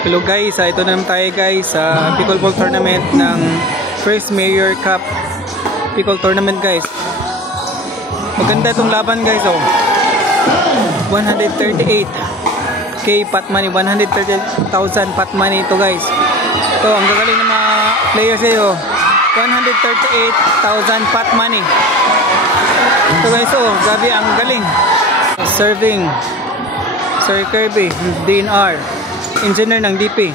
Hello guys, ito na naman tayo guys sa pickleball tournament ng First Mayor Cup Pickle Tournament guys. Maganda itong laban guys, oh. 138k pot money, 130,000 pot money ito guys. Ito, ang gagaling ng mga players sa'yo, 138,000 pot money. Ito guys, oh, grabe ang galing. Serving Sir Kirby, DNR, engineer ng DP.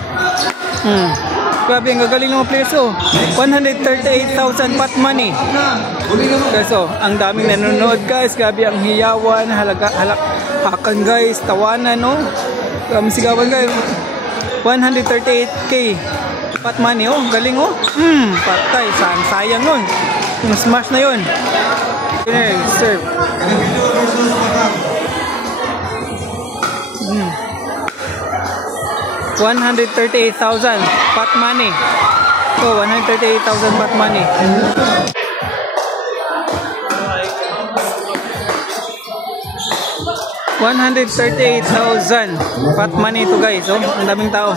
Grabe ang gagaling ng mga players, oh. 138,000 pot money. Guys, oh, ang daming nanonood guys. Grabe ang hiyawan, hakan guys, tawanan, no? Grabe sigawan guys. 138k pot money, oh. Galing, oh. Patay, sayang nun. Yung smash na yun. Okay, serve. 138,000 pot money. So 138,000 pot money. $138,000 pot money ito guys. Oh, ang daming tao.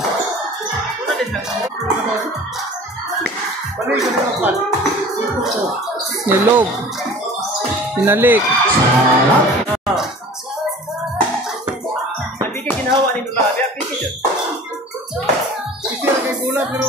Nilog. Pinalik. Hindi ka ginawa ni babae, apit ito. Kasi kay gula pero